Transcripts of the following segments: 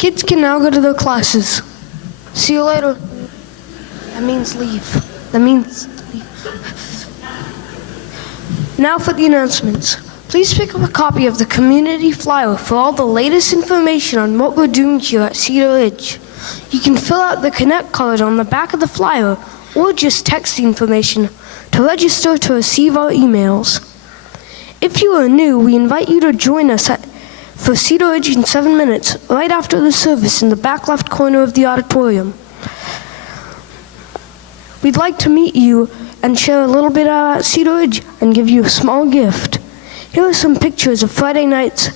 Kids can now go to their classes. See you later. That means leave. That means leave. Now for the announcements. Please pick up a copy of the community flyer for all the latest information on what we're doing here at Cedar Ridge. You can fill out the Connect card on the back of the flyer or just text the information to register to receive our emails. If you are new, we invite you to join us for Cedar Ridge in 7 minutes, right after the service in the back left corner of the auditorium. We'd like to meet you and share a little bit about Cedar Ridge and give you a small gift. Here are some pictures of Friday night's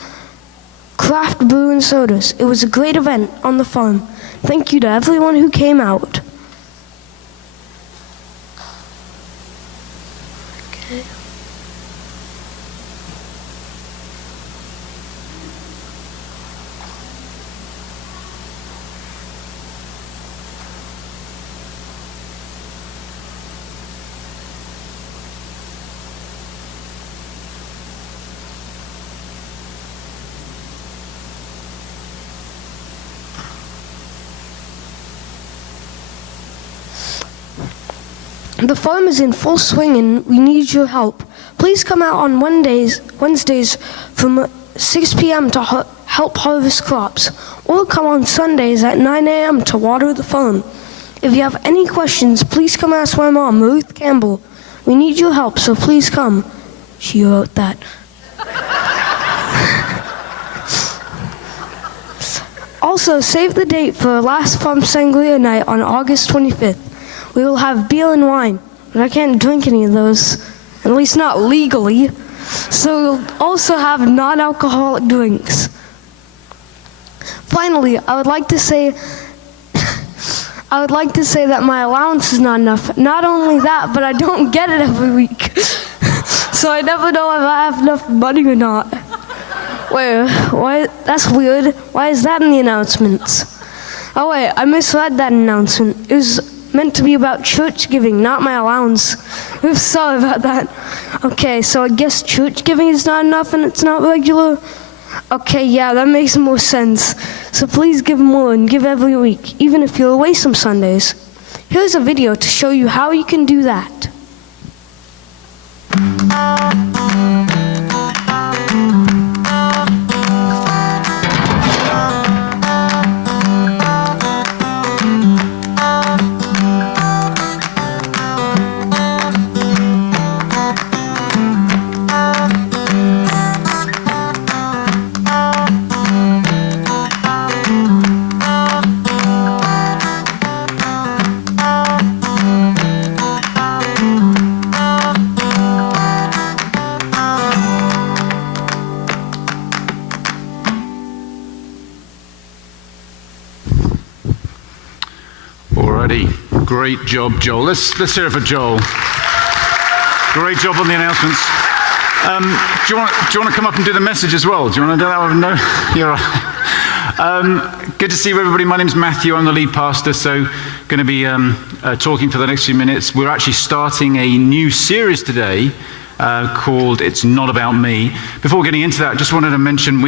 craft brew and sodas. It was a great event on the farm. Thank you to everyone who came out. Okay. The farm is in full swing and we need your help. Please come out on Wednesdays from 6 p.m. to help harvest crops, or come on Sundays at 9 a.m. to water the farm. If you have any questions, please come ask my mom, Ruth Campbell. We need your help, so please come. She wrote that. Also, save the date for our last Farm Sangria night on August 25th. We will have beer and wine, but I can't drink any of those, at least not legally. So we'll also have non-alcoholic drinks. Finally, I would like to say that my allowance is not enough. Not only that, but I don't get it every week. So I never know if I have enough money or not. Wait, why? That's weird. Why is that in the announcements? Oh wait, I misread that announcement. It was meant to be about church giving, not my allowance. I'm sorry about that. Okay, so I guess church giving is not enough and it's not regular? Okay, yeah, that makes more sense. So please give more and give every week, even if you're away some Sundays. Here's a video to show you how you can do that. Great job, Joel. Let's hear it for Joel. Great job on the announcements. Do you want to come up and do the message as well? Do you want to do that? No? You're right. Good to see you, everybody. My name's Matthew. I'm the lead pastor, so going to be talking for the next few minutes. We're actually starting a new series today called It's Not About Me. Before getting into that, I just wanted to mention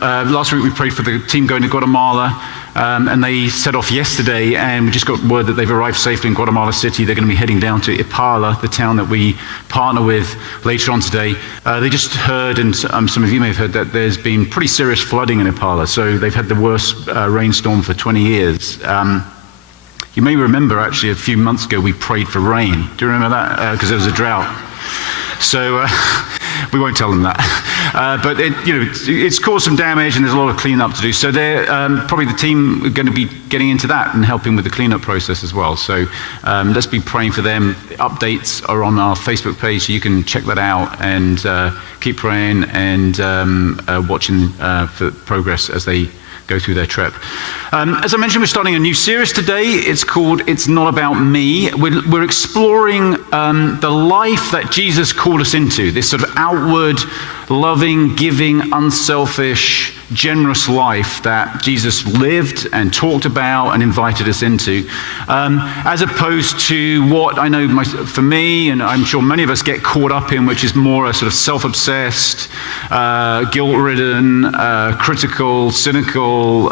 last week we prayed for the team going to Guatemala. And they set off yesterday, and we just got word that they've arrived safely in Guatemala City. They're going to be heading down to Ipala, the town that we partner with, later on today. They just heard, and some of you may have heard, that there's been pretty serious flooding in Ipala. So they've had the worst rainstorm for 20 years. You may remember, actually, a few months ago, we prayed for rain. Do you remember that? Because there was a drought. So we won't tell them that. But it's caused some damage and there's a lot of cleanup to do. So they're probably the team are going to be getting into that and helping with the cleanup process as well. So let's be praying for them. Updates are on our Facebook page, so you can check that out and keep praying and watching for progress as they go through their trip. As I mentioned, we're starting a new series today. It's called It's Not About Me. We're exploring the life that Jesus called us into, this sort of outward, loving, giving, unselfish, generous life that Jesus lived and talked about and invited us into, as opposed to what I know for me, and I'm sure many of us get caught up in, which is more a sort of self-obsessed, guilt-ridden, critical, cynical,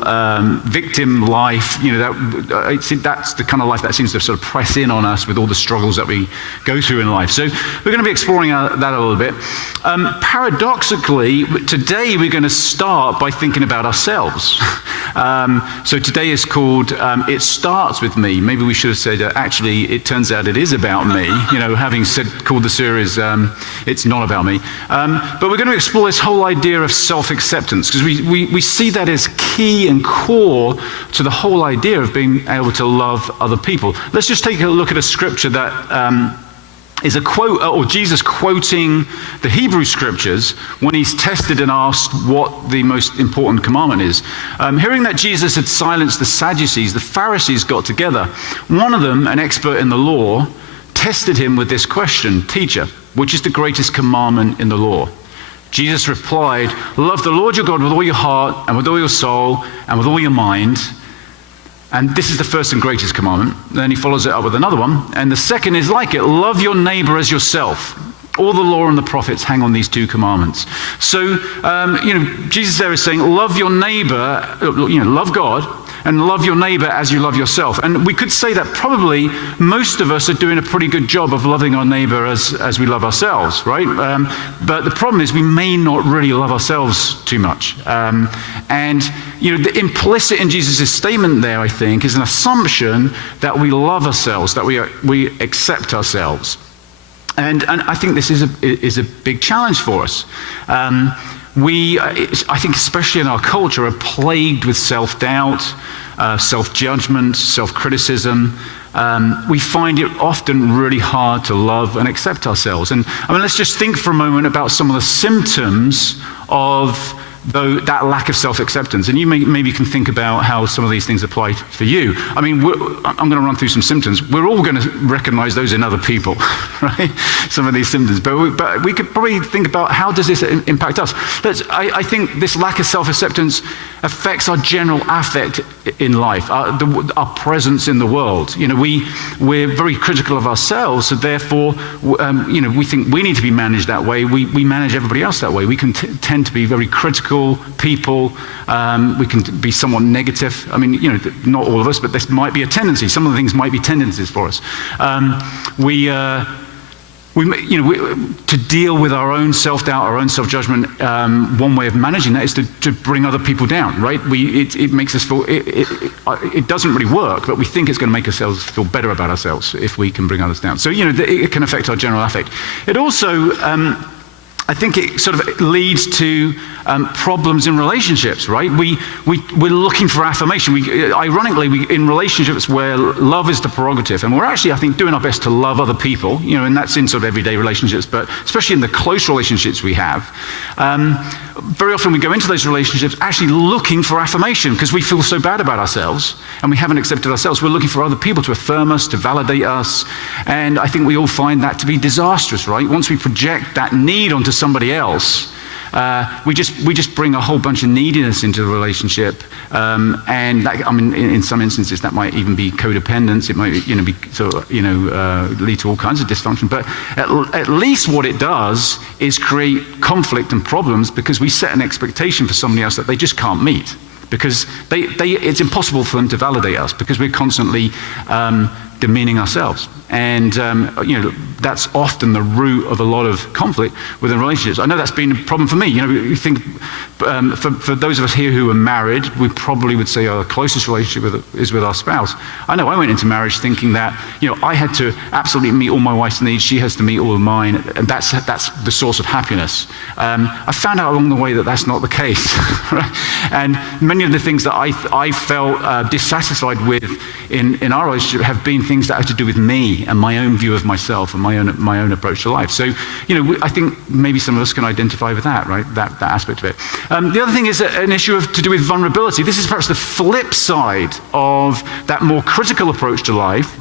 victim life. That's the kind of life that seems to sort of press in on us with all the struggles that we go through in life. So we're going to be exploring that a little bit. Paradoxically, today we're going to start by thinking about ourselves. So today is called It Starts With Me. Maybe we should have said, actually, it turns out it is about me. Having called the series It's Not About Me. But we're going to explore this whole idea of self-acceptance, because we see that as key and core to the whole idea of being able to love other people. Let's just take a look at a scripture that is a quote, or Jesus quoting the Hebrew scriptures when he's tested and asked what the most important commandment is. Hearing that Jesus had silenced the Sadducees, the Pharisees got together. One of them, an expert in the law, tested him with this question: "Teacher, which is the greatest commandment in the law?" Jesus replied, "Love the Lord your God with all your heart and with all your soul and with all your mind. And this is the first and greatest commandment." Then he follows it up with another one. "And the second is like it: love your neighbor as yourself. All the law and the prophets hang on these two commandments." So, Jesus there is saying, love your neighbor, love God, and love your neighbor as you love yourself. And we could say that probably most of us are doing a pretty good job of loving our neighbor as we love ourselves, right? But the problem is we may not really love ourselves too much. The implicit in Jesus' statement there, I think, is an assumption that we love ourselves, that we accept ourselves. And I think this is a big challenge for us. I think especially in our culture, are plagued with self-doubt, self-judgment, self-criticism. We find it often really hard to love and accept ourselves. And let's just think for a moment about some of the symptoms of that lack of self-acceptance. And you maybe can think about how some of these things apply for you. I'm going to run through some symptoms. We're all going to recognize those in other people, right? Some of these symptoms. But we could probably think about, how does this impact us? I think this lack of self-acceptance affects our general affect in life, our presence in the world. We're very critical of ourselves, so therefore, we think we need to be managed that way. We manage everybody else that way. We can tend to be very critical people. We can be somewhat negative. Not all of us, but this might be a tendency. Some of the things might be tendencies for us. To deal with our own self-doubt, our own self-judgment, one way of managing that is to bring other people down, right? It makes us feel, it doesn't really work, but we think it's going to make ourselves feel better about ourselves if we can bring others down. So, it can affect our general affect. It also, I think it sort of leads to problems in relationships, right? We're looking for affirmation. Ironically, in relationships where love is the prerogative, and we're actually, I think, doing our best to love other people, and that's in sort of everyday relationships, but especially in the close relationships we have, very often we go into those relationships actually looking for affirmation because we feel so bad about ourselves and we haven't accepted ourselves. We're looking for other people to affirm us, to validate us, and I think we all find that to be disastrous, right? Once we project that need onto somebody else, we just bring a whole bunch of neediness into the relationship, and that, in some instances that might even be codependence. It might lead to all kinds of dysfunction. But at least what it does is create conflict and problems because we set an expectation for somebody else that they just can't meet. Because it's impossible for them to validate us because we're constantly demeaning ourselves. And, that's often the root of a lot of conflict within relationships. I know that's been a problem for me. You think, for those of us here who are married, we probably would say our closest relationship is with our spouse. I know I went into marriage thinking that, I had to absolutely meet all my wife's needs, she has to meet all of mine, and that's the source of happiness. I found out along the way that that's not the case. Right? And many of the things that I felt dissatisfied with in our relationship have been things that have to do with me and my own view of myself and my own approach to life. So, I think maybe some of us can identify with that, right? That aspect of it. The other thing is an issue to do with vulnerability. This is perhaps the flip side of that more critical approach to life,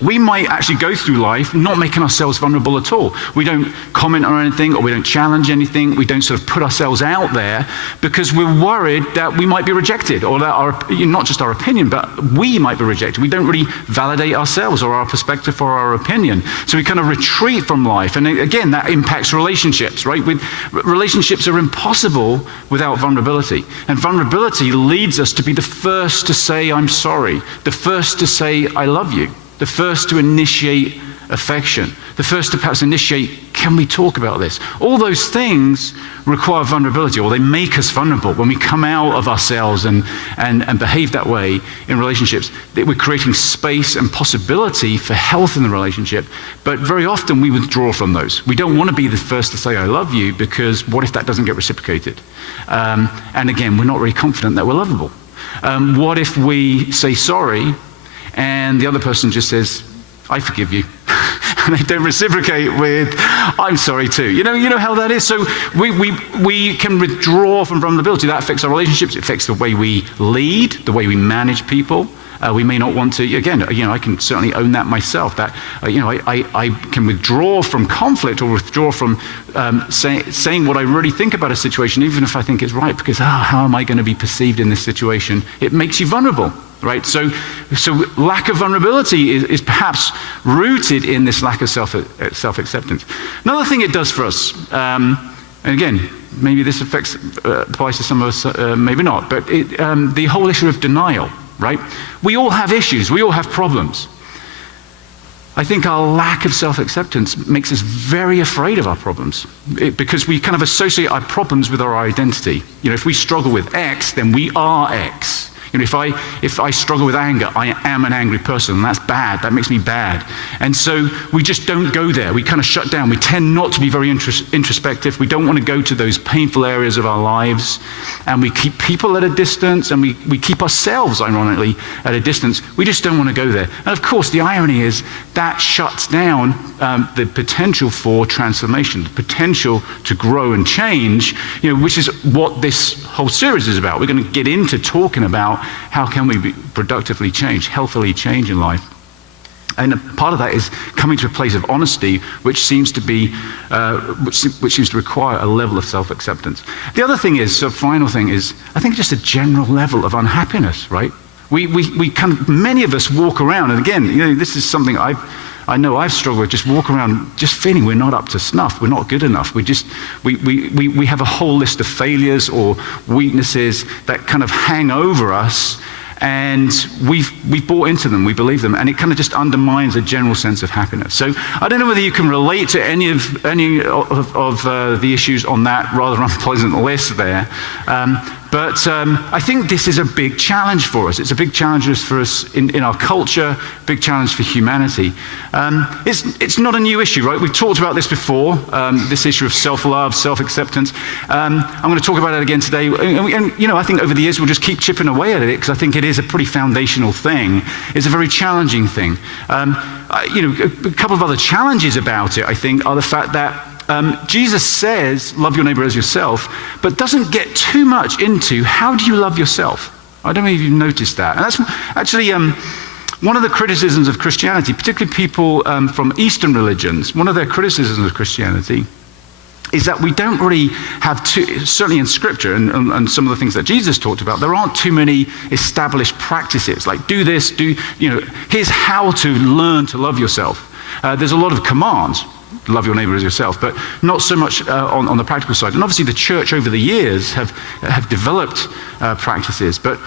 we might actually go through life not making ourselves vulnerable at all. We don't comment on anything, or we don't challenge anything. We don't sort of put ourselves out there because we're worried that we might be rejected, or that not just our opinion, but we might be rejected. We don't really validate ourselves or our perspective or our opinion. So we kind of retreat from life. And again, that impacts relationships, right? Relationships are impossible without vulnerability. And vulnerability leads us to be the first to say, I'm sorry, the first to say, I love you, the first to initiate affection, the first to perhaps initiate, can we talk about this? All those things require vulnerability, or they make us vulnerable. When we come out of ourselves and behave that way in relationships, that we're creating space and possibility for health in the relationship, but very often we withdraw from those. We don't want to be the first to say, I love you, because what if that doesn't get reciprocated? And again, we're not really confident that we're lovable. What if we say sorry, and the other person just says, I forgive you. And they don't reciprocate with, I'm sorry too. You know how that is? So we can withdraw from vulnerability. That affects our relationships. It affects the way we lead, the way we manage people. We may not want to, again, I can certainly own that myself, that, I can withdraw from conflict, or withdraw from saying what I really think about a situation, even if I think it's right, because how am I going to be perceived in this situation? It makes you vulnerable, right? So lack of vulnerability is perhaps rooted in this lack of self-acceptance. Another thing it does for us, and again, maybe this applies to some of us, maybe not, but the whole issue of denial. Right? We all have issues. We all have problems. I think our lack of self-acceptance makes us very afraid of our problems, because we kind of associate our problems with our identity. If we struggle with X, then we are X. If I struggle with anger, I am an angry person, and that's bad. That makes me bad. And so we just don't go there. We kind of shut down. We tend not to be very introspective. We don't want to go to those painful areas of our lives. And we keep people at a distance, and we keep ourselves, ironically, at a distance. We just don't want to go there. And of course, the irony is that shuts down the potential for transformation, the potential to grow and change, which is what this whole series is about. We're going to get into talking about how can we productively change, healthily change in life. And part of that is coming to a place of honesty, which seems to be, which seems to require a level of self-acceptance. The other thing is, so final thing is, I think just a general level of unhappiness, right? We kind of, many of us walk around, and again, this is something I know I've struggled with, just walk around just feeling we're not up to snuff, we're not good enough. We have a whole list of failures or weaknesses that kind of hang over us, and we've bought into them, we believe them, and it kind of just undermines a general sense of happiness. So I don't know whether you can relate to any of the issues on that rather unpleasant list there. But I think this is a big challenge for us. It's a big challenge for us in our culture, big challenge for humanity. It's not a new issue, right? We've talked about this before, this issue of self-love, self-acceptance. I'm going to talk about it again today. And I think over the years we'll just keep chipping away at it, because I think it is a pretty foundational thing. It's a very challenging thing. A couple of other challenges about it, I think, are the fact that Jesus says, love your neighbor as yourself, but doesn't get too much into how do you love yourself. I don't know if you've noticed that. And that's actually one of the criticisms of Christianity, particularly people from Eastern religions. One of their criticisms of Christianity is that we don't really have certainly in Scripture and some of the things that Jesus talked about, there aren't too many established practices, like do this, here's how to learn to love yourself. There's a lot of commands. Love your neighbor as yourself, but not so much on the practical side. And obviously the church over the years have developed practices, but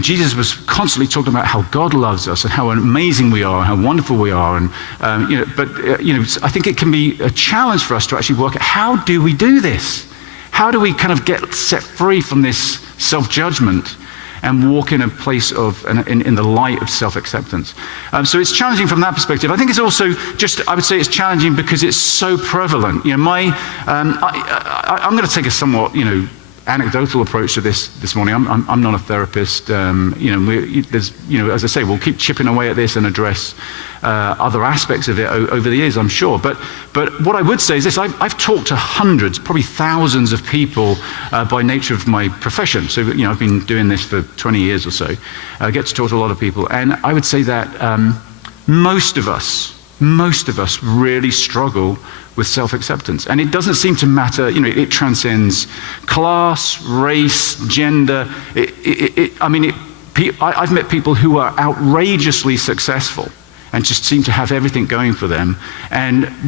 Jesus was constantly talking about how God loves us and how amazing we are, how wonderful we are, and I think it can be a challenge for us to actually work out, how do we do this? How do we kind of get set free from this self-judgment and walk in a place of, in the light of self-acceptance. So it's challenging from that perspective. I think it's also I would say it's challenging because it's so prevalent. I'm going to take a somewhat, anecdotal approach to this morning. I'm not a therapist. As I say, we'll keep chipping away at this and address other aspects of it over the years, I'm sure. But what I would say is this: I've talked to hundreds, probably thousands of people by nature of my profession. So I've been doing this for 20 years or so. I get to talk to a lot of people, and I would say that most of us really struggle with self-acceptance. And it doesn't seem to matter, it transcends class, race, gender. I've met people who are outrageously successful and just seem to have everything going for them,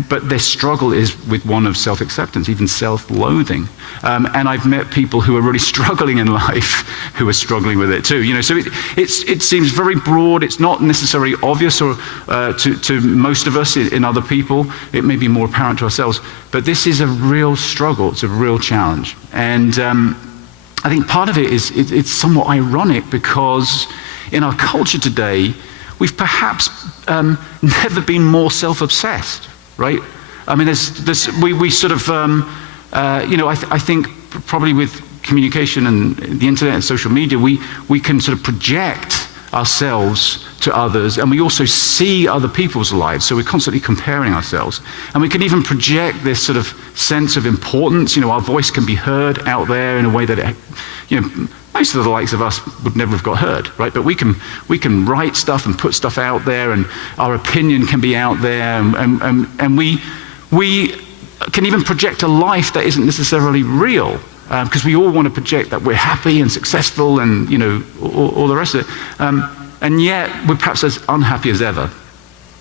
but their struggle is with one of self-acceptance, even self-loathing. And I've met people who are really struggling in life who are struggling with it too. So it seems very broad. It's not necessarily obvious to most of us in other people. It may be more apparent to ourselves, but this is a real struggle. It's a real challenge. And I think part of it is it's somewhat ironic because in our culture today, we've perhaps never been more self-obsessed, right? I mean, we sort of, I think probably with communication and the internet and social media, we can sort of project ourselves to others, and we also see other people's lives, so we're constantly comparing ourselves. And we can even project this sort of sense of importance. Our voice can be heard out there in a way that most of the likes of us would never have got heard, right? But we can write stuff and put stuff out there, and our opinion can be out there, and we can even project a life that isn't necessarily real, because we all want to project that we're happy and successful and all the rest of it, and yet we're perhaps as unhappy as ever,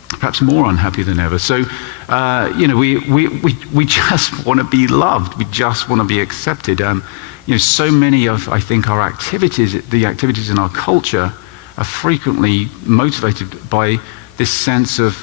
perhaps more unhappy than ever. So we just want to be loved. We just want to be accepted. So many of, I think, our activities, the activities in our culture, are frequently motivated by this sense of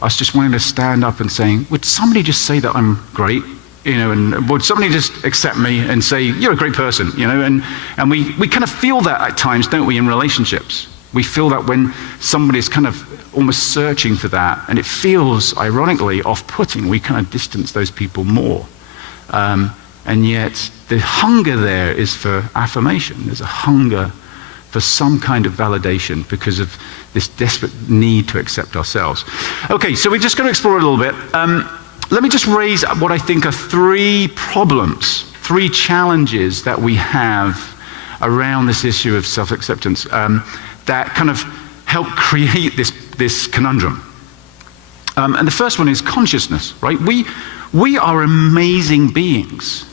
us just wanting to stand up and saying, would somebody just say that I'm great? And would somebody just accept me and say, you're a great person? And we kind of feel that at times, don't we, in relationships? We feel that when somebody's kind of almost searching for that, and it feels, ironically, off-putting, we kind of distance those people more. And yet, the hunger there is for affirmation. There's a hunger for some kind of validation because of this desperate need to accept ourselves. Okay, so we're just going to explore it a little bit. Let me just raise what I think are three problems, three challenges that we have around this issue of self-acceptance that kind of help create this conundrum. And the first one is consciousness, right? We are amazing beings.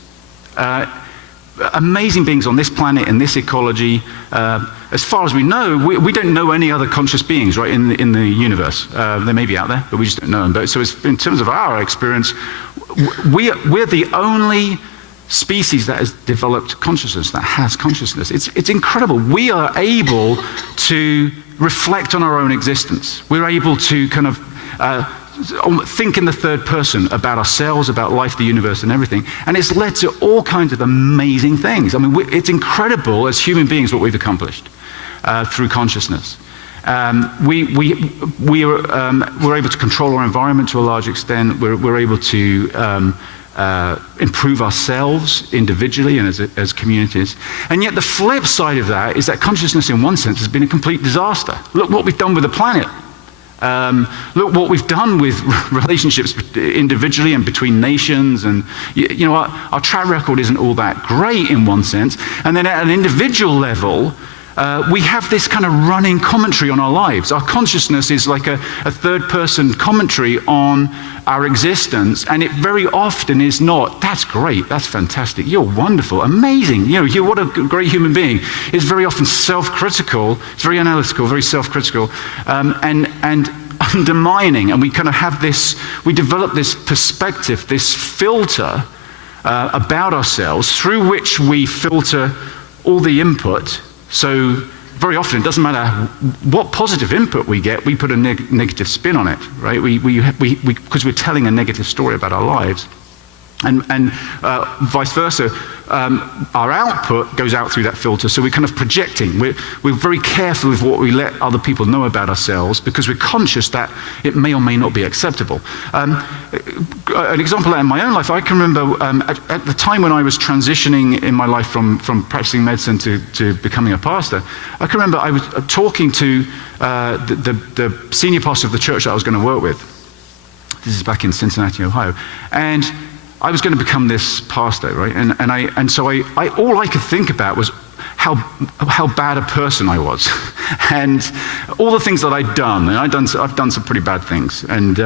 Amazing beings on this planet, in this ecology. As far as we know, we don't know any other conscious beings, right, in the universe. They may be out there, but we just don't know them. But so in terms of our experience, we're the only species that has developed consciousness, that has consciousness. It's incredible. We are able to reflect on our own existence. We're able to kind of think in the third person about ourselves, about life, the universe, and everything. And it's led to all kinds of amazing things. I mean, it's incredible as human beings what we've accomplished through consciousness. We're able to control our environment to a large extent. We're able to improve ourselves individually and as communities. And yet the flip side of that is that consciousness in one sense has been a complete disaster. Look what we've done with the planet. Look what we've done with relationships individually and between nations, and our track record isn't all that great in one sense. And then at an individual level, we have this kind of running commentary on our lives. Our consciousness is like a third-person commentary on our existence, and it very often is not, that's great, that's fantastic, you're wonderful, amazing, you're what a great human being. It's very often self-critical, it's very analytical, very self-critical, and undermining, and we kind of have this, we develop this perspective, this filter about ourselves through which we filter all the input. So very often it doesn't matter what positive input we get, we put a negative spin on it, right? Because we're telling a negative story about our lives. And vice versa, our output goes out through that filter, so we're kind of projecting. We're very careful with what we let other people know about ourselves because we're conscious that it may or may not be acceptable. An example in my own life, I can remember at the time when I was transitioning in my life from practicing medicine to becoming a pastor, I can remember I was talking to the senior pastor of the church that I was going to work with. This is back in Cincinnati, Ohio. And I was going to become this pastor, right? And so all I could think about was how bad a person I was, and all the things that I'd done. And I've done some pretty bad things, and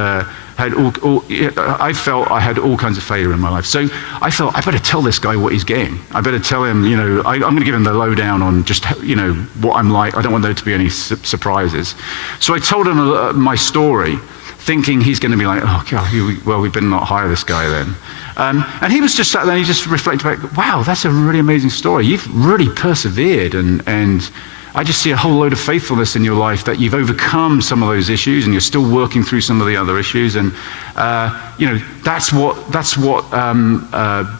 I felt I had all kinds of failure in my life. So I felt I better tell this guy what he's getting. I better tell him, I'm going to give him the lowdown on just what I'm like. I don't want there to be any surprises. So I told him my story, thinking he's going to be like, oh God, well, we better not hire this guy then. And he was just sat there and he just reflected back, wow, that's a really amazing story. You've really persevered, and I just see a whole load of faithfulness in your life that you've overcome some of those issues and you're still working through some of the other issues. And that's what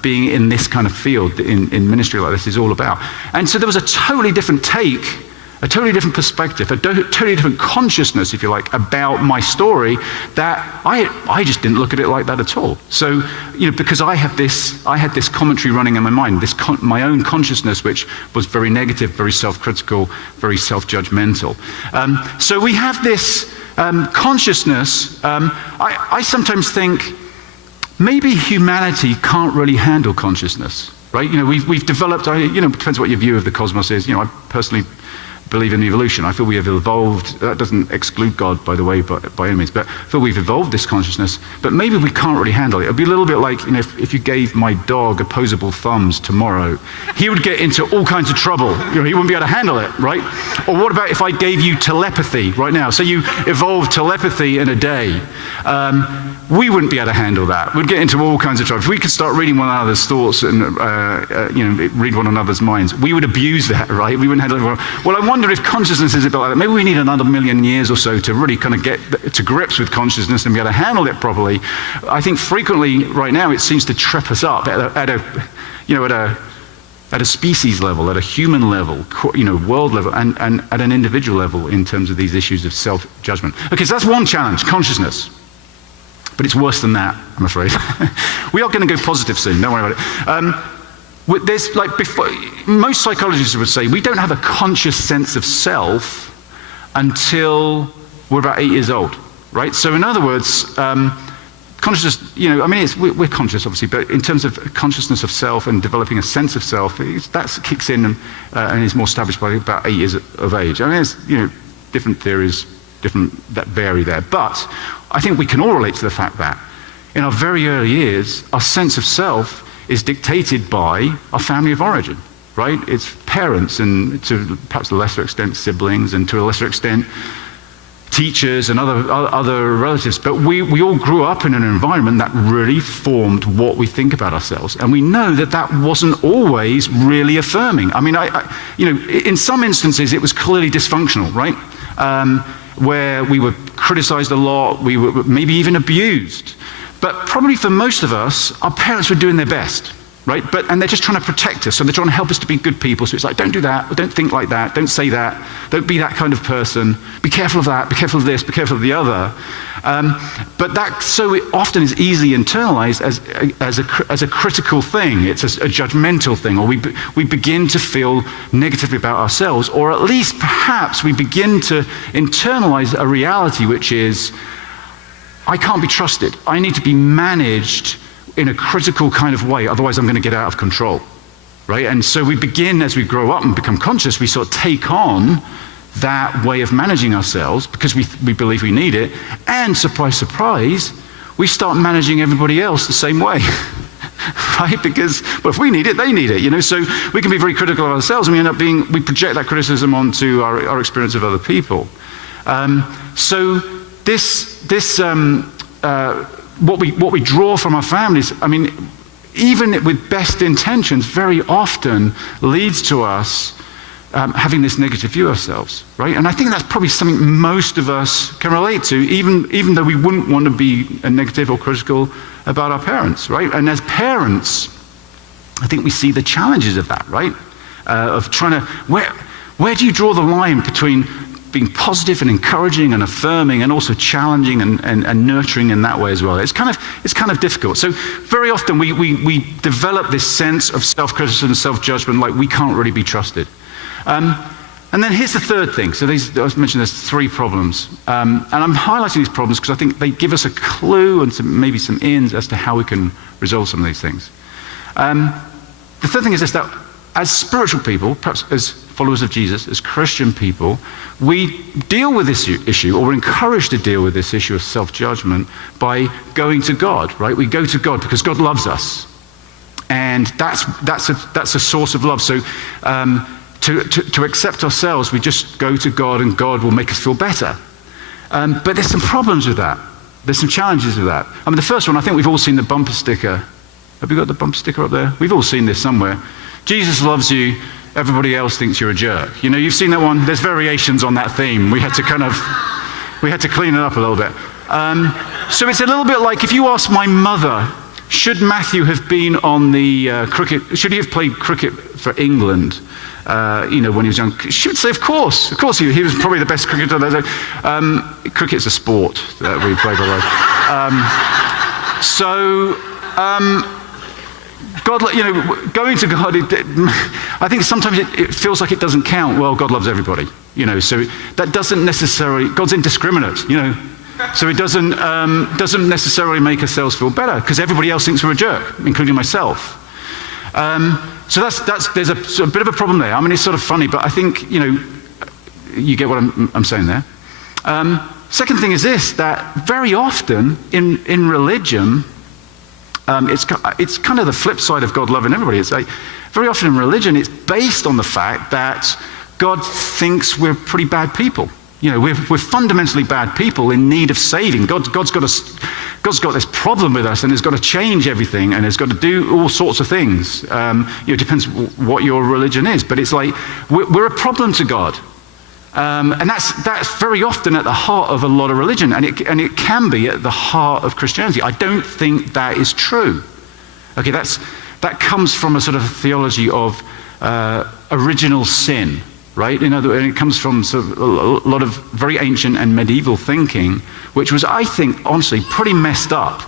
being in this kind of field in ministry like this is all about. And so there was a totally different take, a totally different perspective, a totally different consciousness, if you like, about my story, that I just didn't look at it like that at all. So, because I had this commentary running in my mind, my own consciousness, which was very negative, very self-critical, very self-judgmental. So we have this consciousness. I sometimes think maybe humanity can't really handle consciousness, right? We've developed, depends what your view of the cosmos is. I personally believe in evolution. I feel we have evolved. That doesn't exclude God, by the way, by any means, but I feel we've evolved this consciousness, but maybe we can't really handle it. It'd be a little bit like, if you gave my dog opposable thumbs tomorrow, he would get into all kinds of trouble. He wouldn't be able to handle it, right? Or what about if I gave you telepathy right now? So you evolved telepathy in a day. We wouldn't be able to handle that. We'd get into all kinds of trouble. If we could start reading one another's thoughts and read one another's minds, we would abuse that, right? We wouldn't handle it. Well, I wonder if consciousness is a bit like that. Maybe we need another million years or so to really kind of get to grips with consciousness and be able to handle it properly. I think frequently right now it seems to trip us up at a species level, at a human level, world level, and at an individual level in terms of these issues of self-judgment. Okay, so that's one challenge, consciousness. But it's worse than that, I'm afraid. We are going to go positive soon, don't worry about it. Most psychologists would say we don't have a conscious sense of self until we're about 8 years old, right? So in other words, consciousness, we're conscious obviously, but in terms of consciousness of self and developing a sense of self, that kicks in and is more established by about 8 years of age. There's different theories, that vary there, but I think we can all relate to the fact that in our very early years, our sense of self is dictated by our family of origin, right? It's parents, and to perhaps a lesser extent siblings, and to a lesser extent teachers and other relatives. But we all grew up in an environment that really formed what we think about ourselves, and we know that wasn't always really affirming. In some instances it was clearly dysfunctional, right? Where we were criticized a lot, we were maybe even abused. But probably for most of us, our parents were doing their best, right? And they're just trying to protect us, so they're trying to help us to be good people. So it's like, don't do that, or don't think like that, don't say that, don't be that kind of person, be careful of that, be careful of this, be careful of the other. But that so often is easily internalized as a critical thing. It's a judgmental thing, or we begin to feel negatively about ourselves, or at least perhaps we begin to internalize a reality which is, I can't be trusted. I need to be managed in a critical kind of way, otherwise I'm going to get out of control, right? And so we begin, as we grow up and become conscious, we sort of take on that way of managing ourselves because we believe we need it, and surprise, surprise, we start managing everybody else the same way, right? Because, well, if we need it, they need it, So we can be very critical of ourselves, and we project that criticism onto our experience of other people. So what we draw from our families, even with best intentions, very often leads to us having this negative view of ourselves, right? And I think that's probably something most of us can relate to, even though we wouldn't want to be negative or critical about our parents, right? And as parents, I think we see the challenges of that, right? Of trying to, where do you draw the line between being positive and encouraging and affirming, and also challenging and nurturing in that way as well? It's kind of difficult. So very often we develop this sense of self-criticism and self-judgment, like we can't really be trusted. And then here's the third thing. So I mentioned there's 3 problems. And I'm highlighting these problems because I think they give us a clue and maybe some ins as to how we can resolve some of these things. The third thing is this, that as spiritual people, perhaps as followers of Jesus, as Christian people, we deal with this issue, or we're encouraged to deal with this issue of self-judgment by going to God, right? We go to God because God loves us. And that's a source of love. So to accept ourselves, we just go to God and God will make us feel better. But there's some problems with that. There's some challenges with that. I mean, the first one, I think we've all seen the bumper sticker. Have we got the bumper sticker up there? We've all seen this somewhere. Jesus loves you, everybody else thinks you're a jerk. You know, you've seen that one? There's variations on that theme. We had to clean it up a little bit. So it's a little bit like if you ask my mother, should Matthew have been on the should he have played cricket for England, when he was young? She would say, of course he was probably the best cricketer. Cricket's a sport that we play, by the way. God, going to God, I think sometimes it feels like it doesn't count. Well, God loves everybody, so that doesn't necessarily, God's indiscriminate, so it doesn't necessarily make ourselves feel better because everybody else thinks we're a jerk, including myself. So there's a bit of a problem there. I mean, it's sort of funny, but I think, you get what I'm saying there. Second thing is this, that very often in religion, it's kind of the flip side of God loving everybody. It's like very often in religion, it's based on the fact that God thinks we're pretty bad people. We're fundamentally bad people in need of saving. God's got this problem with us, and has got to change everything, and has got to do all sorts of things. It depends what your religion is, but it's like we're a problem to God. And that's very often at the heart of a lot of religion, and it can be at the heart of Christianity. I don't think that is true. Okay, that comes from a sort of theology of original sin, right? And it comes from sort of a lot of very ancient and medieval thinking, which was, I think, honestly, pretty messed up.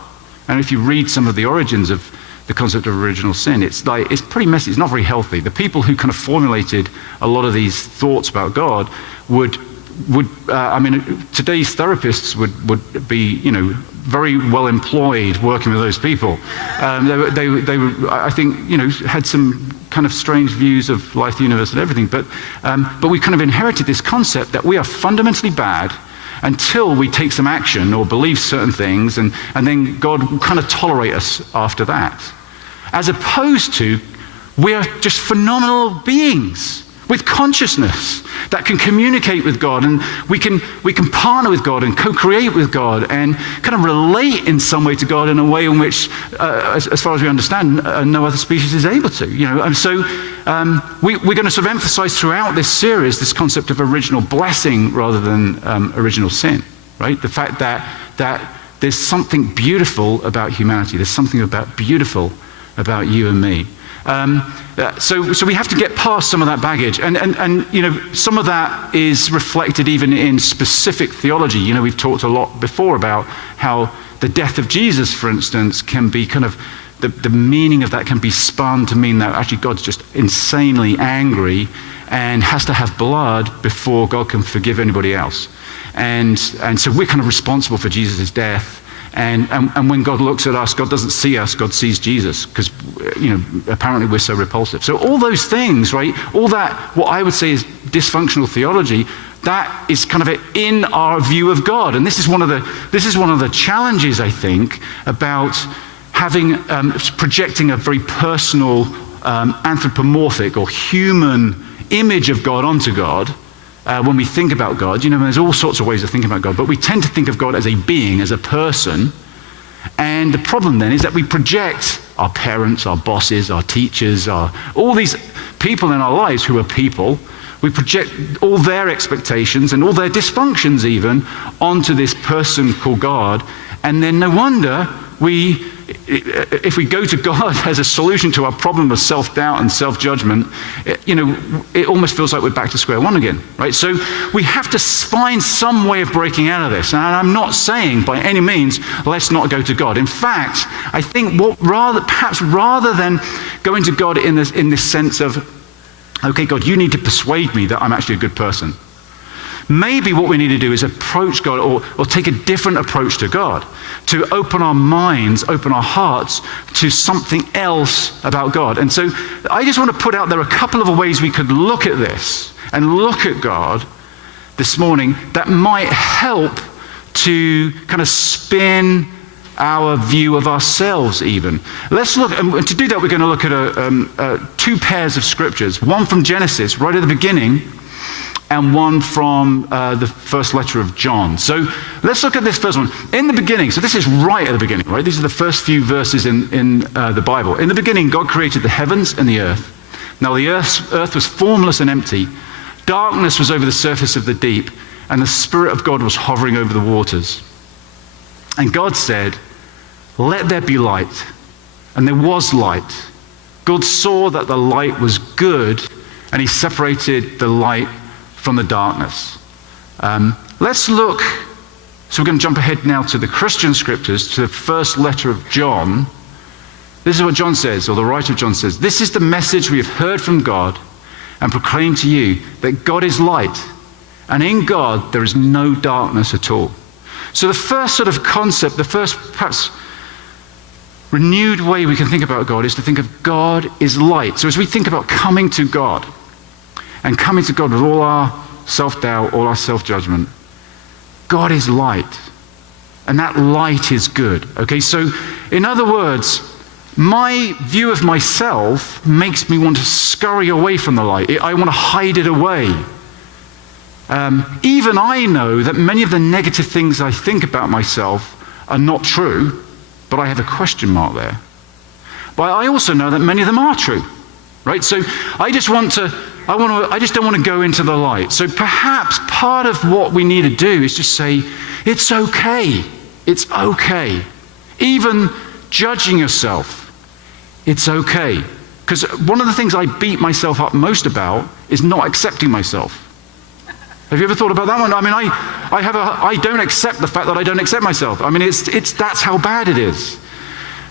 And if you read some of the origins of the concept of original sin, it's pretty messy. It's not very healthy. The people who kind of formulated a lot of these thoughts about God would today's therapists would be, very well employed working with those people. They were, I think, had some kind of strange views of life, the universe, and everything. But we kind of inherited this concept that we are fundamentally bad until we take some action or believe certain things, and then God will kind of tolerate us after that. As opposed to, we are just phenomenal beings with consciousness that can communicate with God, and we can partner with God and co-create with God and kind of relate in some way to God in a way in which, as far as we understand, no other species is able to. And so we're going to sort of emphasize throughout this series this concept of original blessing rather than original sin, right? The fact that there's something beautiful about humanity. There's something beautiful about you and me. So we have to get past some of that baggage, and some of that is reflected even in specific theology. We've talked a lot before about how the death of Jesus, for instance, can be kind of the meaning of that can be spun to mean that actually God's just insanely angry and has to have blood before God can forgive anybody else, and so we're kind of responsible for Jesus' death. And when God looks at us, God doesn't see us, God sees Jesus, because apparently we're so repulsive. So all those things, right? All that, what I would say is dysfunctional theology, that is kind of in our view of God. And this is one of the challenges, I think, about projecting a very personal, anthropomorphic or human image of God onto God. When we think about God, there's all sorts of ways of thinking about God, but we tend to think of God as a being, as a person. And the problem then is that we project our parents, our bosses, our teachers, all these people in our lives who are people, we project all their expectations and all their dysfunctions even onto this person called God. And then no wonder if we go to God as a solution to our problem of self-doubt and self-judgment, it almost feels like we're back to square one again, right? So we have to find some way of breaking out of this. And I'm not saying by any means, let's not go to God. In fact, I think rather than going to God in this sense of, okay, God, you need to persuade me that I'm actually a good person. Maybe what we need to do is approach God or take a different approach to God, to open our minds, open our hearts to something else about God. And so I just want to put out there a couple of ways we could look at this and look at God this morning that might help to kind of spin our view of ourselves even. Let's look, and to do that we're going to look at two pairs of scriptures, one from Genesis right at the beginning and one from the first letter of John. So let's look at this first one. In the beginning, so this is right at the beginning, right? These are the first few verses in the Bible. In the beginning, God created the heavens and the earth. Now the earth was formless and empty. Darkness was over the surface of the deep, and the Spirit of God was hovering over the waters. And God said, "Let there be light." And there was light. God saw that the light was good, and he separated the light from the darkness. Let's look, so we're going to jump ahead now to the Christian scriptures, to the first letter of John. This is what John says, or the writer of John says, "This is the message we have heard from God and proclaim to you, that God is light, and in God there is no darkness at all." So the first sort of concept, the first perhaps renewed way we can think about God is to think of God is light. So as we think about coming to God, and coming to God with all our self-doubt, all our self-judgment, God is light, and that light is good. Okay, so in other words, my view of myself makes me want to scurry away from the light. I want to hide it away. Even I know that many of the negative things I think about myself are not true, but I have a question mark there. But I also know that many of them are true, right? So I just don't want to go into the light. So perhaps part of what we need to do is just say, it's okay. It's okay. Even judging yourself, it's okay. Because one of the things I beat myself up most about is not accepting myself. Have you ever thought about that one? I mean, I don't accept the fact that I don't accept myself. I mean, that's how bad it is.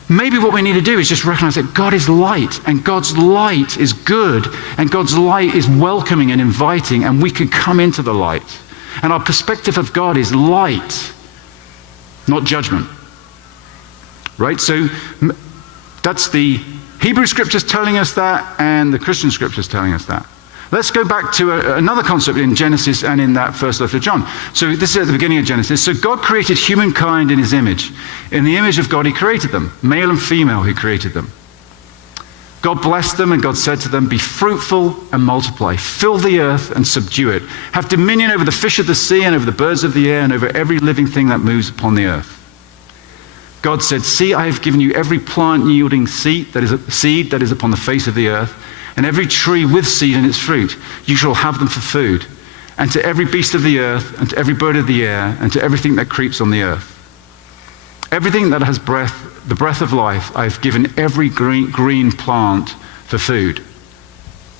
Maybe what we need to do is just recognize that God is light, and God's light is good, and God's light is welcoming and inviting, and we can come into the light. And our perspective of God is light, not judgment. Right? So that's the Hebrew scriptures telling us that, and the Christian scriptures telling us that. Let's go back to another concept in Genesis and in that first letter of John. So this is at the beginning of Genesis. So God created humankind in his image. In the image of God he created them. Male and female he created them. God blessed them, and God said to them, "Be fruitful and multiply. Fill the earth and subdue it. Have dominion over the fish of the sea and over the birds of the air and over every living thing that moves upon the earth." God said, "See, I have given you every plant yielding seed that is upon the face of the earth, and every tree with seed in its fruit. You shall have them for food. And to every beast of the earth, and to every bird of the air, and to everything that creeps on the earth. Everything that has breath, the breath of life, I have given every green plant for food."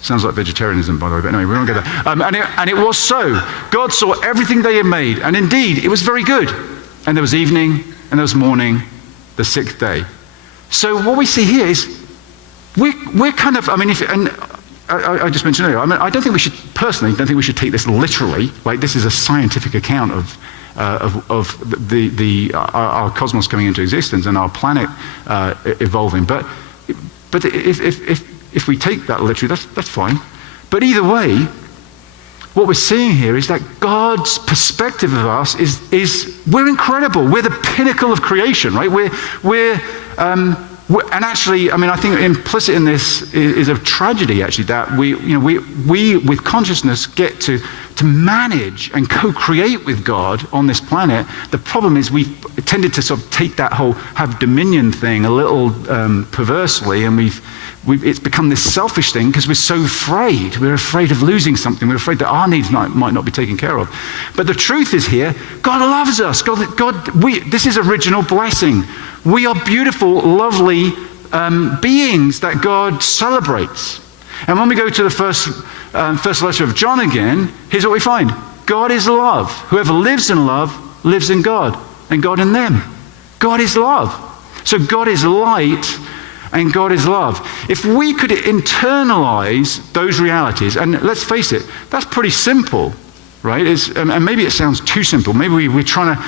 Sounds like vegetarianism, by the way, but anyway, we won't get that. And it was so. God saw everything they had made, and indeed, it was very good. And there was evening, and there was morning, the sixth day. So what we see here is, we're kind of, I mean, I just mentioned earlier, I mean, I don't think we should take this literally, like this is a scientific account of our cosmos coming into existence and our planet evolving. But if we take that literally, that's fine. But either way, what we're seeing here is that God's perspective of us is we're incredible. We're the pinnacle of creation, right? And actually, I mean, I think implicit in this is a tragedy, actually, that we with consciousness get to manage and co-create with God on this planet. The problem is we've tended to sort of take that whole have dominion thing a little perversely, and it's become this selfish thing because we're so afraid. We're afraid of losing something. We're afraid that our needs might not be taken care of. But the truth is here, God loves us. This is original blessing. We are beautiful, lovely beings that God celebrates. And when we go to the first letter of John again, here's what we find. God is love. Whoever lives in love lives in God, and God in them. God is love. So God is light, and God is love. If we could internalize those realities, and let's face it, that's pretty simple. right? And maybe it sounds too simple. Maybe we're trying to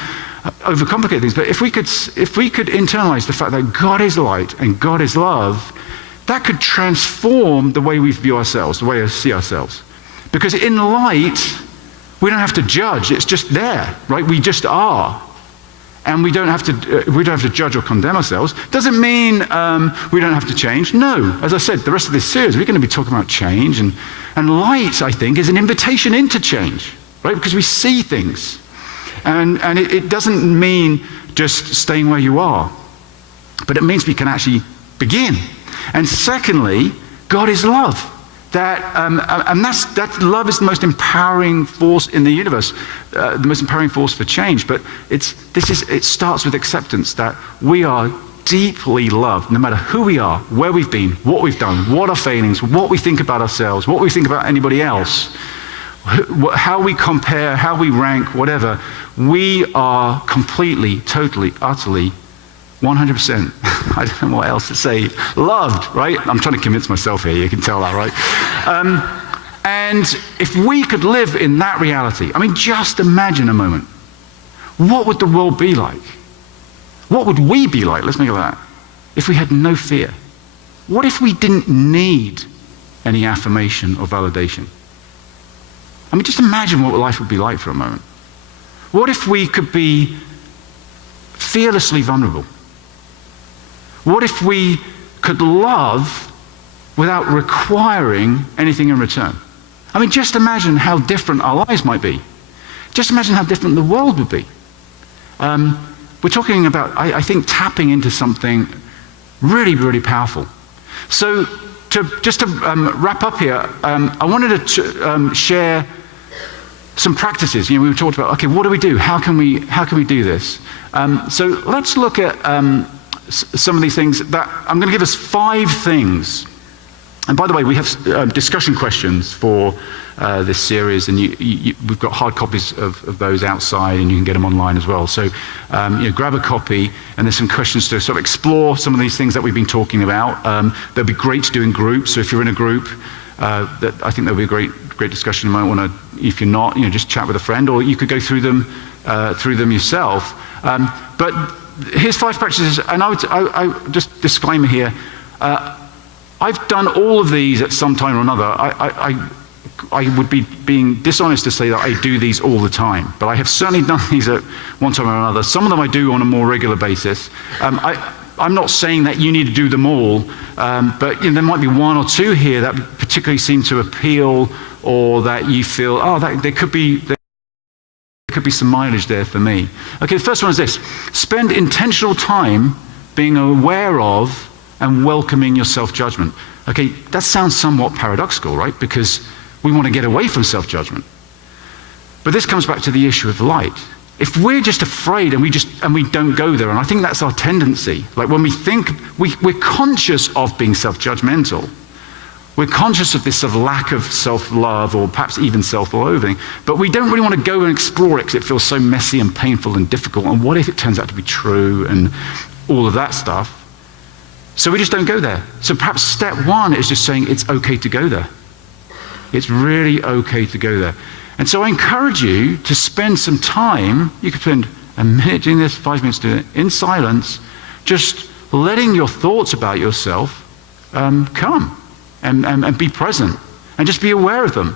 overcomplicate things. But if we could internalize the fact that God is light and God is love, that could transform the way we view ourselves, the way we see ourselves. Because in light, we don't have to judge. It's just there, right? We just are. And we don't have to judge or condemn ourselves. Doesn't mean we don't have to change. No. As I said, the rest of this series, we're going to be talking about change. And light, I think, is an invitation into change, right? Because we see things. And it doesn't mean just staying where you are. But it means we can actually begin. And secondly, God is love. That love is the most empowering force in the universe, the most empowering force for change. But it starts with acceptance that we are deeply loved, no matter who we are, where we've been, what we've done, what our failings, what we think about ourselves, what we think about anybody else, how we compare, how we rank, whatever. We are completely, totally, utterly 100%, I don't know what else to say, loved, right? I'm trying to convince myself here, you can tell that, right? And if we could live in that reality, I mean, just imagine a moment. What would the world be like? What would we be like, let's make it like that, if we had no fear? What if we didn't need any affirmation or validation? I mean, just imagine what life would be like for a moment. What if we could be fearlessly vulnerable? What if we could love without requiring anything in return? I mean, just imagine how different our lives might be. Just imagine how different the world would be. We're talking about, I think, tapping into something really, really powerful. So to wrap up here, I wanted to share some practices. You know, we talked about, okay, what do we do? How can we do this? So let's look at some of these things. That I'm going to give us 5 things. And by the way, we have discussion questions for this series, and we've got hard copies of those outside, and you can get them online as well. So grab a copy, and there's some questions to sort of explore some of these things that we've been talking about. They'll be great to do in groups. So if you're in a group, I think there'll be a great discussion. You might want to, if you're not, just chat with a friend, or you could go through them yourself. But here's 5 practices, and I just disclaimer here. I've done all of these at some time or another. I would be being dishonest to say that I do these all the time, but I have certainly done these at one time or another. Some of them I do on a more regular basis. I'm not saying that you need to do them all, but there might be 1 or 2 here that particularly seem to appeal, or that you feel, there could be some mileage there for me. Okay, the first one is this: spend intentional time being aware of and welcoming your self-judgment. Okay, that sounds somewhat paradoxical, right? Because we want to get away from self-judgment. But this comes back to the issue of light. If we're just afraid and we don't go there, and I think that's our tendency. Like when we think, we're conscious of being self-judgmental. We're conscious of this sort of lack of self-love, or perhaps even self-loathing, but we don't really want to go and explore it because it feels so messy and painful and difficult, and what if it turns out to be true, and all of that stuff. So we just don't go there. So perhaps step 1 is just saying it's okay to go there. It's really okay to go there. And so I encourage you to spend some time. You could spend a minute doing this, 5 minutes doing it, in silence, just letting your thoughts about yourself come and be present, and just be aware of them.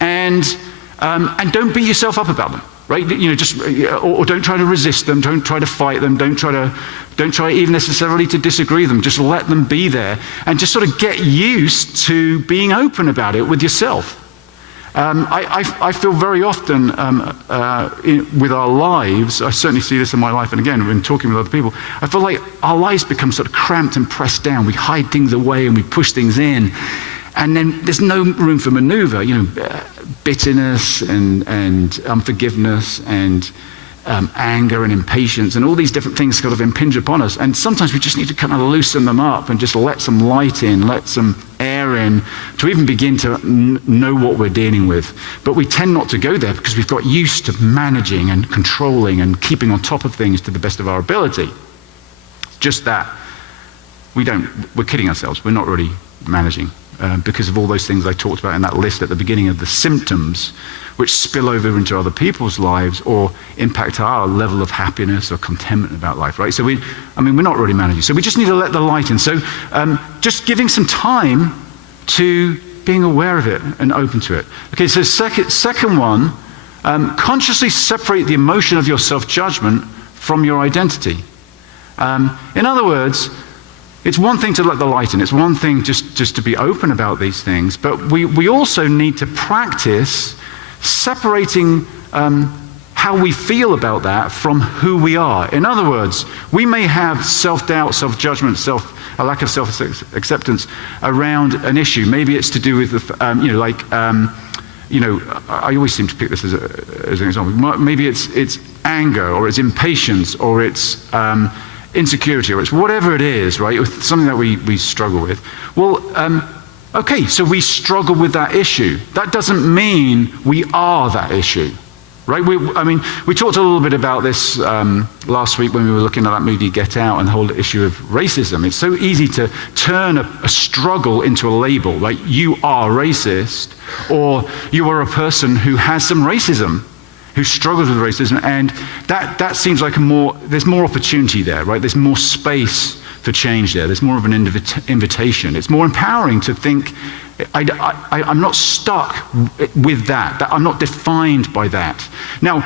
And don't beat yourself up about them, right? Or don't try to resist them, don't try to fight them, don't try even necessarily to disagree with them. Just let them be there, and just sort of get used to being open about it with yourself. I feel very often with our lives, I certainly see this in my life, and again, when talking with other people, I feel like our lives become sort of cramped and pressed down. We hide things away and we push things in, and then there's no room for maneuver. Bitterness and unforgiveness and anger and impatience and all these different things kind of impinge upon us. And sometimes we just need to kind of loosen them up and just let some light in, let some air in, to even begin to know what we're dealing with. But we tend not to go there because we've got used to managing and controlling and keeping on top of things to the best of our ability. Just that. We're kidding ourselves. We're not really managing because of all those things I talked about in that list at the beginning of the symptoms. which spill over into other people's lives or impact our level of happiness or contentment about life, right? So we're not really managing. So we just need to let the light in. So just giving some time to being aware of it and open to it. Okay, so second one, consciously separate the emotion of your self-judgment from your identity. In other words, it's one thing to let the light in. It's one thing just to be open about these things. But we also need to practice separating how we feel about that from who we are. In other words, we may have self-doubt, self-judgment, a lack of self-acceptance around an issue. Maybe it's to do with, I always seem to pick this as an example. Maybe it's anger, or it's impatience, or it's insecurity, or it's whatever it is, right? It's something that we struggle with. Well, okay, so we struggle with that issue. That doesn't mean we are that issue, right? We talked a little bit about this last week when we were looking at that movie Get Out and the whole issue of racism. It's so easy to turn a struggle into a label, like you are racist, or you are a person who has some racism, who struggles with racism, and that seems like there's more opportunity there, right? There's more space for change there. There's more of an invitation. It's more empowering to think, I'm not stuck with that. I'm not defined by that. Now,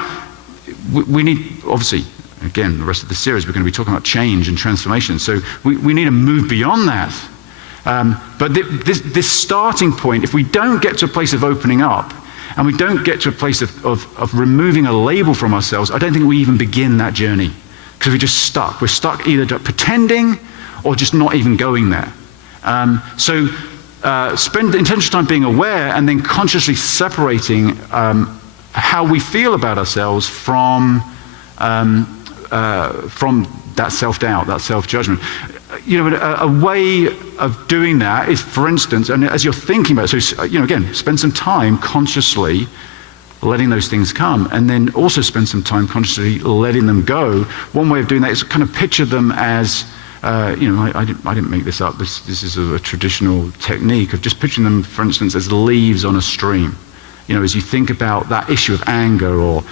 we need, obviously, again, the rest of the series, we're going to be talking about change and transformation. So we need to move beyond that. But this starting point, if we don't get to a place of opening up, and we don't get to a place of removing a label from ourselves, I don't think we even begin that journey. Because we're just stuck. We're stuck either pretending or just not even going there. So spend intentional time being aware and then consciously separating how we feel about ourselves from that self-doubt, that self-judgment. A way of doing that is, for instance, and as you're thinking about it, so again, spend some time consciously letting those things come, and then also spend some time consciously letting them go. One way of doing that is kind of picture them as, I didn't make this up. This is a traditional technique of just picturing them, for instance, as leaves on a stream. As you think about that issue of anger or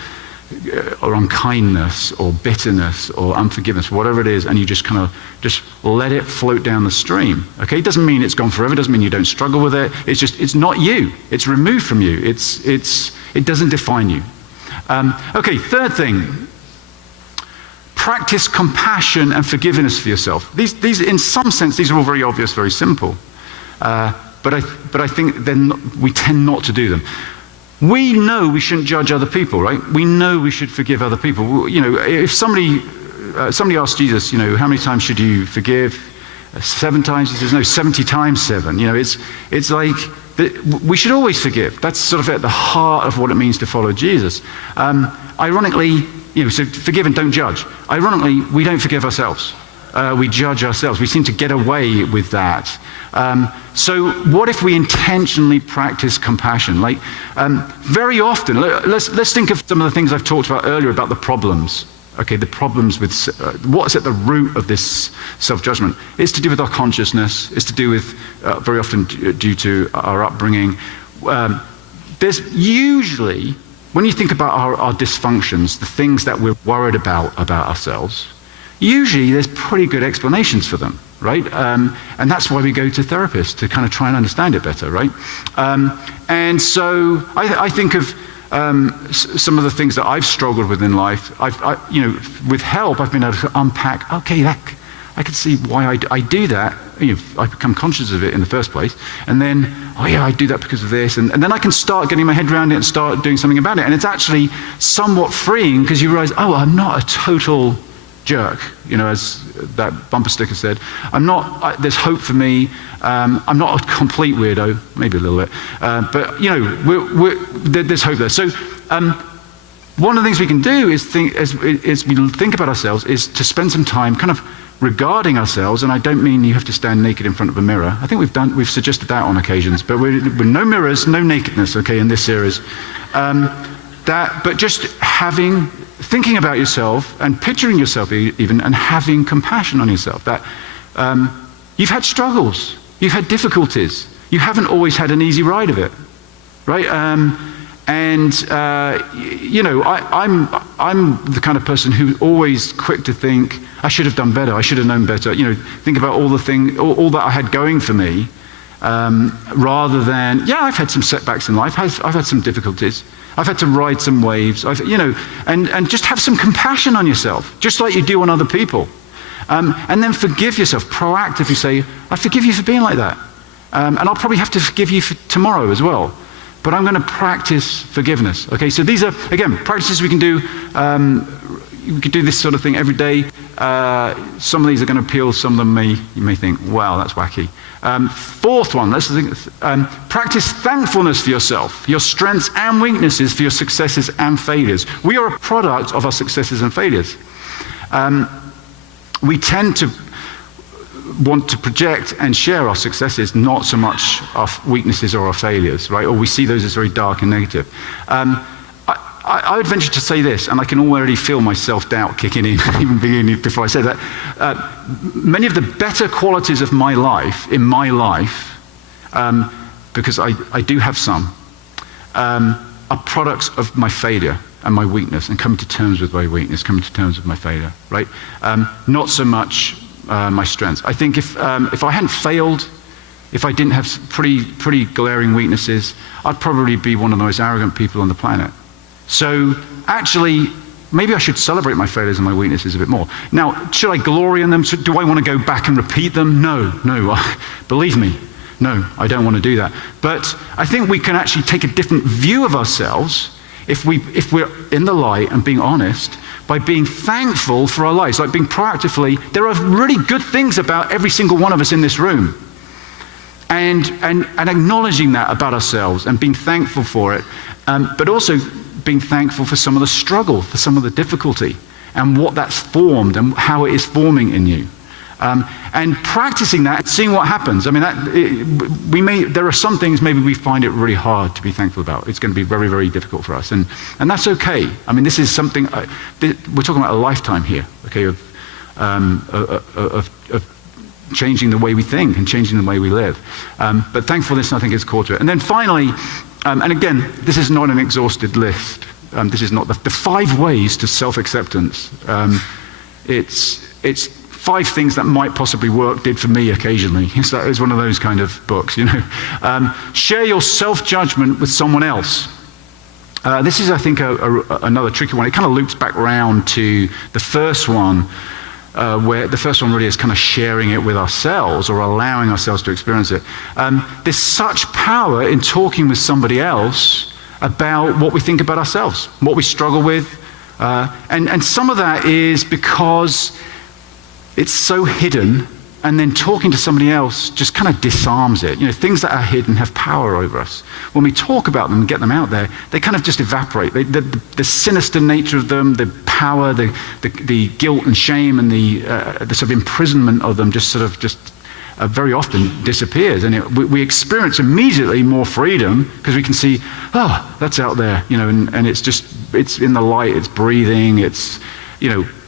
unkindness or bitterness or unforgiveness, whatever it is, and you just kind of just let it float down the stream. Okay, it doesn't mean it's gone forever. It doesn't mean you don't struggle with it. It's just, it's not you. It's removed from you. It doesn't define you. Okay, third thing. Practice compassion and forgiveness for yourself. These, in some sense, these are all very obvious, very simple. But I think we tend not to do them. We know we shouldn't judge other people, right? We know we should forgive other people. If somebody asked Jesus, how many times should you forgive? 7 times? He says, no, 70 times 7. It's like we should always forgive. That's sort of at the heart of what it means to follow Jesus. Ironically, so forgive and don't judge. Ironically, we don't forgive ourselves. We judge ourselves. We seem to get away with that. So what if we intentionally practice compassion? Very often, let's think of some of the things I've talked about earlier about the problems. Okay, the problems with what's at the root of this self-judgment. It's to do with our consciousness. It's to do with, very often due to our upbringing. There's usually, when you think about our dysfunctions, the things that we're worried about ourselves, usually there's pretty good explanations for them, right? And that's why we go to therapists, to kind of try and understand it better, right? And so I think of some of the things that I've struggled with in life. With help, I've been able to unpack, okay, I can see why I do that. I become conscious of it in the first place. And then, I do that because of this. And then I can start getting my head around it and start doing something about it. And it's actually somewhat freeing because you realize, I'm not a total jerk, as that bumper sticker said. There's hope for me. I'm not a complete weirdo, maybe a little bit, but there's hope there. So one of the things we can do is we think about ourselves is to spend some time kind of regarding ourselves, and I don't mean you have to stand naked in front of a mirror. I think we've suggested that on occasions, but we're no mirrors, no nakedness, okay, in this series. But just thinking about yourself and picturing yourself even, and having compassion on yourself. That you've had struggles, you've had difficulties, you haven't always had an easy ride of it, right? And I'm the kind of person who's always quick to think, I should have done better, I should have known better. Think about all that I had going for me, rather than, I've had some setbacks in life, I've had some difficulties, I've had to ride some waves, and just have some compassion on yourself, just like you do on other people. And then forgive yourself, proactively say, I forgive you for being like that. And I'll probably have to forgive you for tomorrow as well. But I'm going to practice forgiveness. Okay, so these are, again, practices we can do. You could do this sort of thing every day. Some of these are going to appeal. Some of them you may think, wow, that's wacky. Fourth one, practice thankfulness for yourself, your strengths and weaknesses, for your successes and failures. We are a product of our successes and failures. We tend to want to project and share our successes, not so much our weaknesses or our failures, right? Or we see those as very dark and negative. I would venture to say this, and I can already feel my self-doubt kicking in, even beginning before I say that. Many of the better qualities of my life, because I do have some, are products of my failure and my weakness, and coming to terms with my weakness, coming to terms with my failure, right? Not so much my strengths. I think if I hadn't failed, if I didn't have pretty glaring weaknesses, I'd probably be one of the most arrogant people on the planet. So actually, maybe I should celebrate my failures and my weaknesses a bit more. Now, should I glory in them? Do I want to go back and repeat them? No. Believe me, no, I don't want to do that. But I think we can actually take a different view of ourselves if we're in the light and being honest, by being thankful for our lives, like being proactively. There are really good things about every single one of us in this room. And acknowledging that about ourselves and being thankful for it, but also being thankful for some of the struggle, for some of the difficulty, and what that's formed and how it is forming in you. And practicing that and seeing what happens. I mean, there are some things maybe we find it really hard to be thankful about. It's going to be very, very difficult for us. And that's okay. I mean, this is something, we're talking about a lifetime here, okay, of changing the way we think and changing the way we live. But thankfulness, I think, is core to it. And then finally, and again, this is not an exhausted list. This is not the 5 ways to self-acceptance. It's 5 things that might possibly work, did for me occasionally. It's one of those kind of books, Share your self-judgment with someone else. This is, I think, another tricky one. It kind of loops back around to the first one, where the first one really is kind of sharing it with ourselves or allowing ourselves to experience it. There's such power in talking with somebody else about what we think about ourselves, what we struggle with. And some of that is because it's so hidden, and then talking to somebody else just kind of disarms it. Things that are hidden have power over us. When we talk about them and get them out there, they kind of just evaporate. The sinister nature of them, the power, the guilt and shame, and the sort of imprisonment of them just very often disappears. And we experience immediately more freedom because we can see, that's out there, and it's in the light, it's breathing, it's,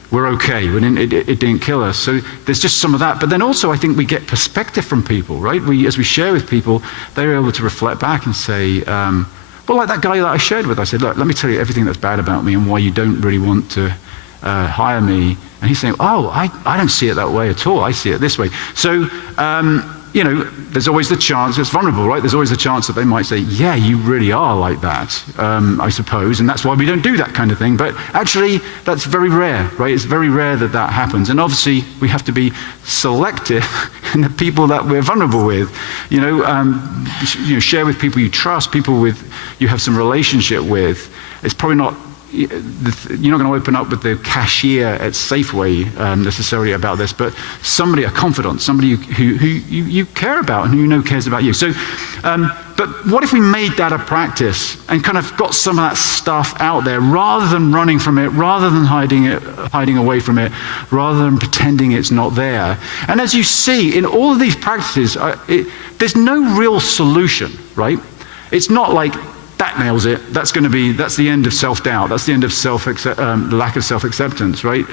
we're okay. It didn't kill us. So there's just some of that. But then also, I think we get perspective from people, right? As we share with people, they're able to reflect back and say, well, like that guy that I shared with, I said, look, let me tell you everything that's bad about me and why you don't really want to hire me. And he's saying, I don't see it that way at all. I see it this way. So, there's always the chance, it's vulnerable, right? There's always the chance that they might say, yeah, you really are like that, I suppose, and that's why we don't do that kind of thing. But actually, that's very rare, right? It's very rare that happens. And obviously, we have to be selective in the people that we're vulnerable with. Share with people you trust, people you have some relationship with. It's probably not, you're not going to open up with the cashier at Safeway necessarily about this, but somebody, a confidant, somebody who you care about and who cares about you. So, but what if we made that a practice and kind of got some of that stuff out there, rather than running from it, rather than hiding away from it, rather than pretending it's not there? And as you see in all of these practices, there's no real solution, right? It's not like, that nails it. That's the end of self-doubt. That's the end of lack of self-acceptance, right?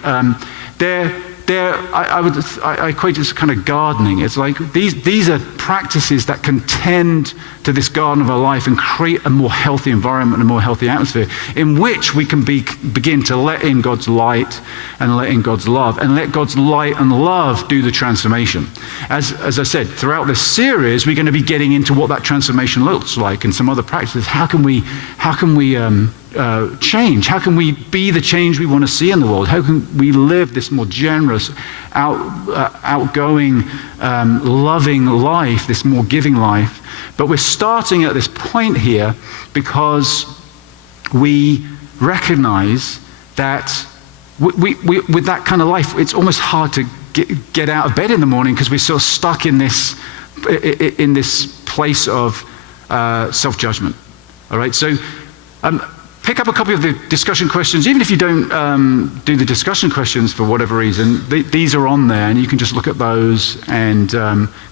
I equate it to kind of gardening. It's like these are practices that can tend to this garden of our life and create a more healthy environment, a more healthy atmosphere in which we can begin to let in God's light and let in God's love and let God's light and love do the transformation. As I said, throughout this series, we're going to be getting into what that transformation looks like and some other practices. How can we change? How can we be the change we want to see in the world? How can we live this more generous, outgoing, loving life, this more giving life? But we're starting at this point here because we recognize that with that kind of life, it's almost hard to get out of bed in the morning because we're sort of stuck in this place of self-judgment. All right, so pick up a copy of the discussion questions. Even if you don't do the discussion questions for whatever reason, these are on there, and you can just look at those and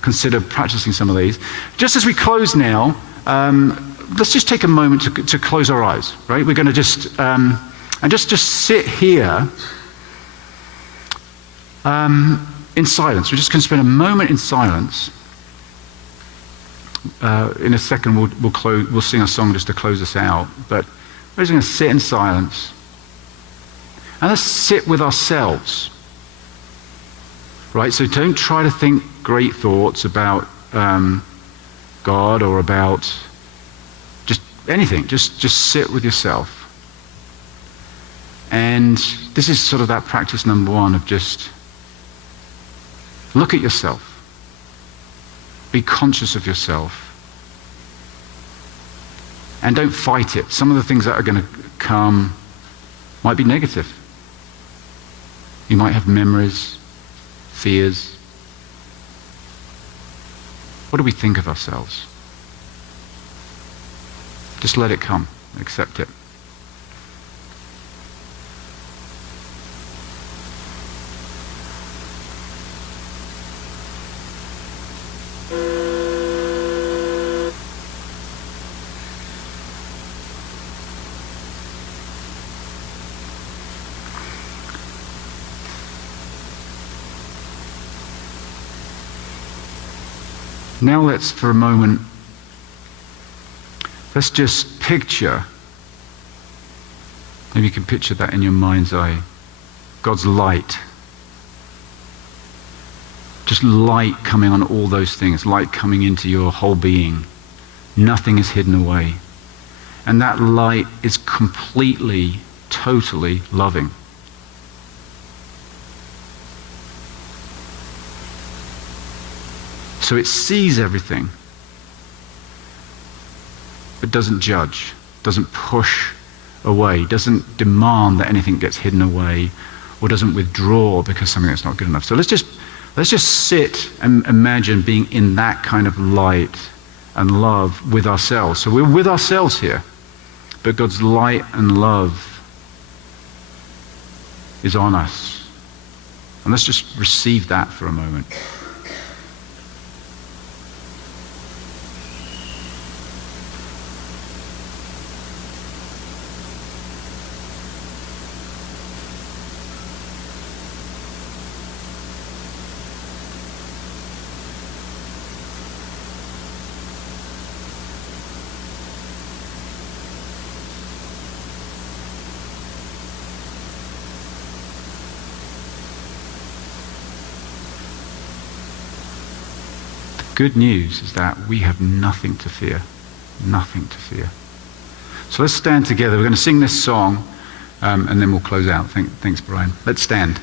consider practicing some of these. Just as we close now, let's just take a moment to close our eyes. Right, we're going to just sit here in silence. We're just going to spend a moment in silence. In a second, we'll sing a song just to close us out. But we're just going to sit in silence. And let's sit with ourselves. Right? So don't try to think great thoughts about God or about just anything. Just sit with yourself. And this is sort of that practice number one of just look at yourself. Be conscious of yourself. And don't fight it. Some of the things that are going to come might be negative. You might have memories, fears. What do we think of ourselves? Just let it come. Accept it. Now let's, for a moment, let's just picture, maybe you can picture that in your mind's eye, God's light. Just light coming on all those things, light coming into your whole being. Nothing is hidden away. And that light is completely, totally loving. So it sees everything, but doesn't judge, doesn't push away, doesn't demand that anything gets hidden away, or doesn't withdraw because something that's not good enough. So let's just sit and imagine being in that kind of light and love with ourselves. So we're with ourselves here, but God's light and love is on us. And let's just receive that for a moment. Good news is that we have nothing to fear. Nothing to fear. So let's stand together. We're going to sing this song and then we'll close out. Thanks, Brian. Let's stand.